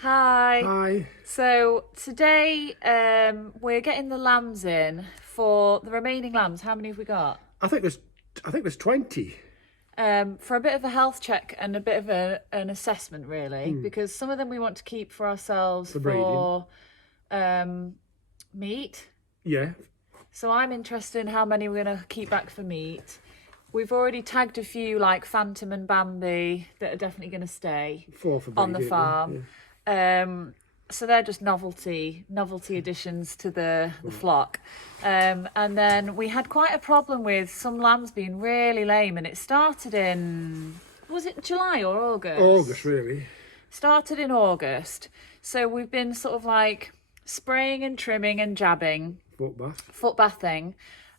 Hi. Hi. So today we're getting the lambs in for the remaining lambs. How many have we got? I think there's 20. For a bit of a health check and a bit of an assessment, really, because some of them we want to keep for ourselves For breeding. Meat. Yeah. So I'm interested in how many we're going to keep back for meat. We've already tagged a few like Phantom and Bambi that are definitely going to stay 4 for on breeding. the farm. Yeah. So they're just novelty additions to the flock. And then we had quite a problem with some lambs being really lame, and it started in, was it July or August? August, really. Started in August. So we've been sort of like spraying and trimming and jabbing, foot bathing.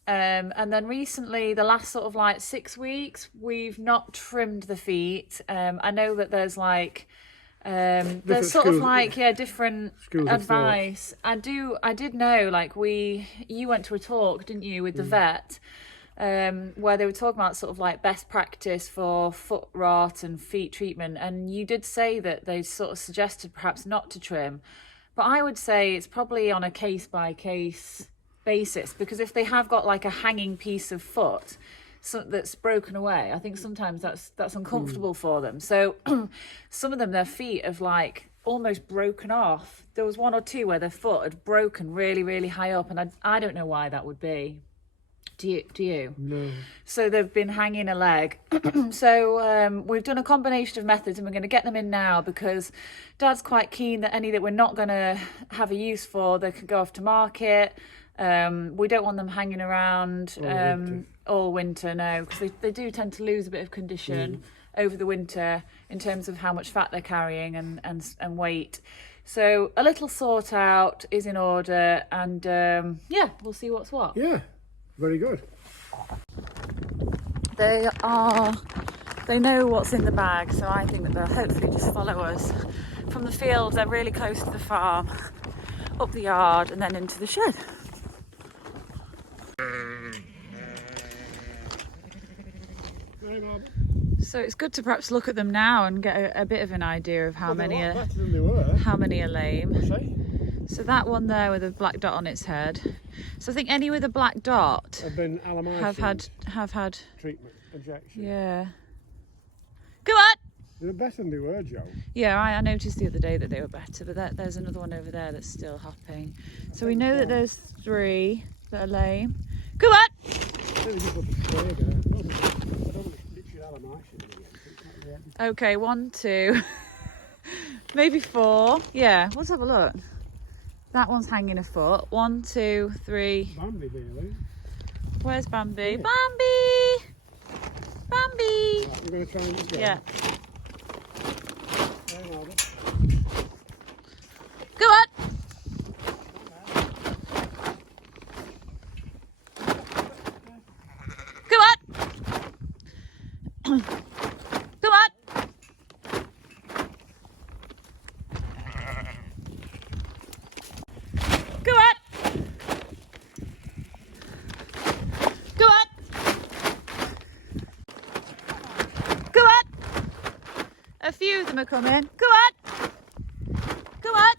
And then recently, the last sort of like 6 weeks, we've not trimmed the feet. I know that there's like there's sort of like different advice. I did know, like, you went to a talk, didn't you, with the vet, where they were talking about sort of like best practice for foot rot and feet treatment, and you did say that they sort of suggested perhaps not to trim, but I would say it's probably on a case by case basis, because if they have got like a hanging piece of foot that's broken away, I think sometimes that's uncomfortable for them. So some of them, their feet have like almost broken off. There was one or two where their foot had broken really, really high up, and I don't know why that would be. Do you? No. So they've been hanging a leg. So we've done a combination of methods, and we're going to get them in now because Dad's quite keen that any that we're not going to have a use for, they could go off to market. We don't want them hanging around all winter, no, because they do tend to lose a bit of condition over the winter in terms of how much fat they're carrying and weight. So a little sort out is in order, and we'll see what's what. Yeah, very good. They know what's in the bag, so I think that they'll hopefully just follow us from the field. They're really close to the farm, up the yard, and then into the shed. So it's good to perhaps look at them now and get a bit of an idea of how many are lame. So that one there with a black dot on its head. So I think any with a black dot have had treatment, injection. Yeah. Go on. They're better than they were, Joe. Yeah, I noticed the other day that they were better, but there's another one over there that's still hopping. So we know that there's 3 that are lame. Go on. Okay, 1, 2, maybe 4. Yeah, let's have a look. That one's hanging a foot. 1, 2, 3. Bambi, really. Where's Bambi? Yeah. Bambi! Bambi! Right, we're going to try and get Yeah. Go on! Go on! Come on! Go on! Go on! Go on! A few of them are coming. Go on! Go on!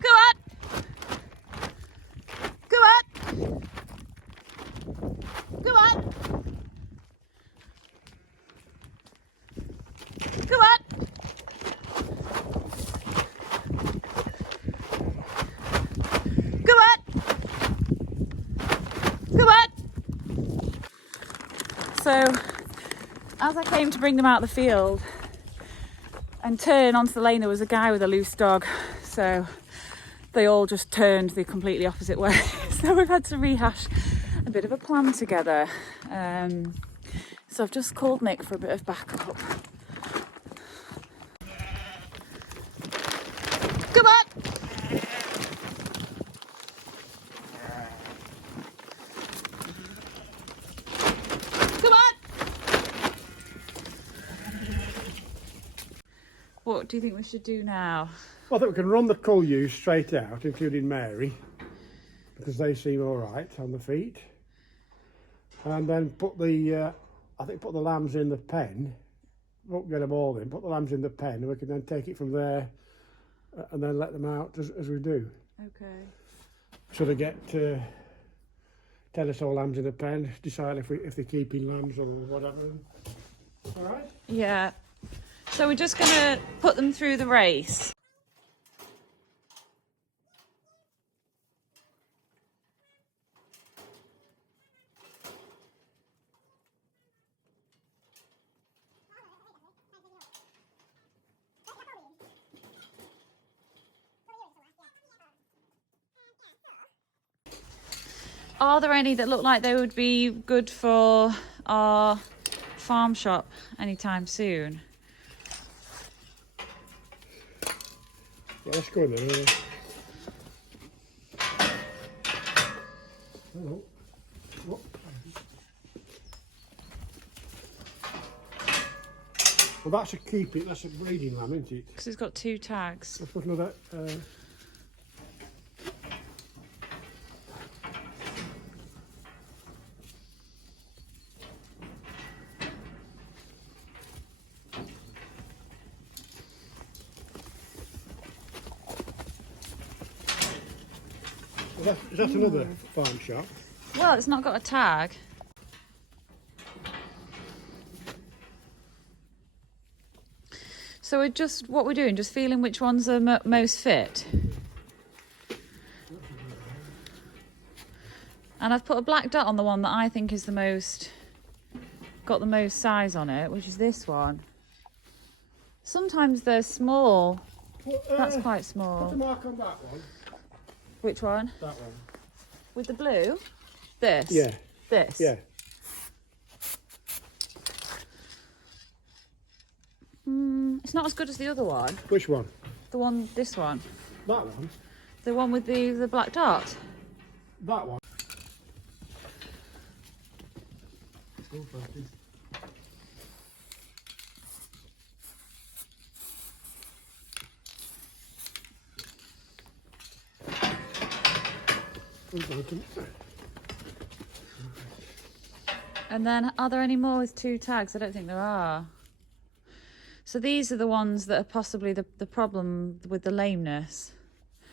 Go on! Go on! Go on! Go on! Go on! Go on! So, as I came to bring them out of the field and turn onto the lane, there was a guy with a loose dog. So they all just turned the completely opposite way. So we've had to rehash a bit of a plan together. So I've just called Nick for a bit of backup. Come on! Come on! What do you think we should do now? Well, I think we can run the cull ewes straight out, including Mary, because they seem all right on the feet. And then put the lambs in the pen won't get them all in, put the lambs in the pen, and we can then take it from there and then let them out as we do. Okay. So they get 10 or so lambs in a pen, decide if they're keeping lambs or whatever. All right? Yeah. So we're just going to put them through the race. Are there any that look like they would be good for our farm shop anytime soon? Yeah, let's go in there. Hello. Whoop. Well, that's a keep it. That's a breeding lamb, isn't it? Because it's got 2 tags. Let's put another. Is that another farm shop? Well, it's not got a tag. So what we're doing, just feeling which ones are most fit. And I've put a black dot on the one that I think is got the most size on it, which is this one. Sometimes they're small. That's quite small. Put the mark on that one. Which one? That one. With the blue? This? Yeah. This? Yeah. It's not as good as the other one. Which one? This one. That one? The one with the black dot. That one. And then, are there any more with 2 tags? I don't think there are. So these are the ones that are possibly the problem with the lameness.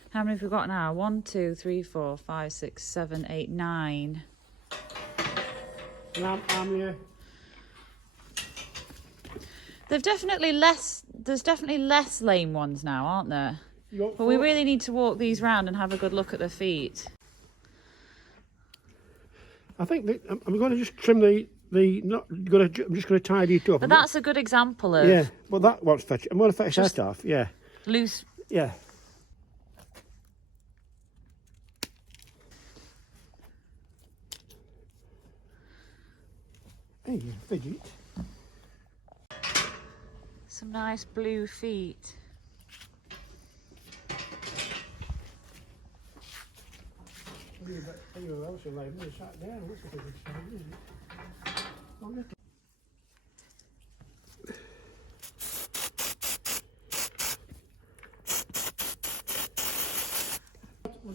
How many have we got now? 1, 2, 3, 4, 5, 6, 7, 8, 9. There's definitely less lame ones now, aren't there? But we really need to walk these round and have a good look at their feet. I think I'm going to just trim I'm just going to tidy it up. But that's a good example of... Yeah, well that wants fetch. I'm going to fetch that off, yeah. Loose... Yeah. Hey, you fidget. Some nice blue feet. Was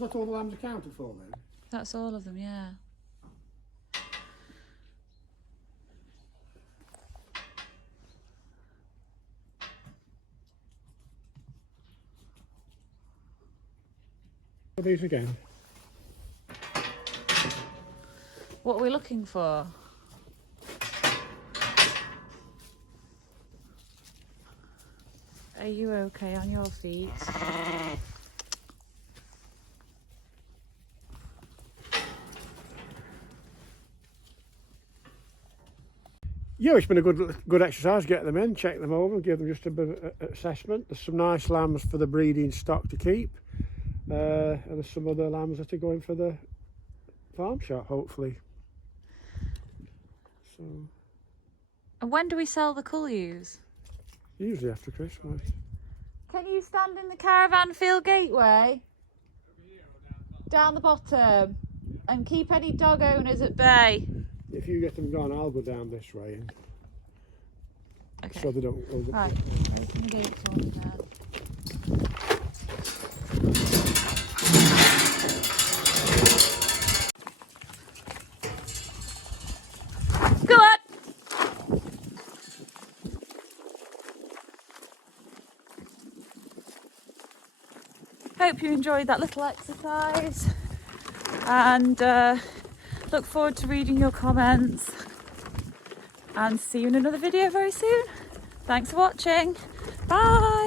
that all the lambs accounted for then? That's all of them, yeah. These again. What are we looking for? Are you okay on your feet? Yeah, it's been a good exercise. Get them in, check them over, give them just a bit of assessment. There's some nice lambs for the breeding stock to keep. And there's some other lambs that are going for the farm shop, hopefully. So. And when do we sell the cullews? Usually after Christmas. Can you stand in the caravan field gateway? Down the bottom. And keep any dog owners at bay. If you get them gone, I'll go down this way. And okay. So they don't... Right, open the gate for me then. Go on! Hope you enjoyed that little exercise, and look forward to reading your comments, and see you in another video very soon. Thanks for watching. Bye.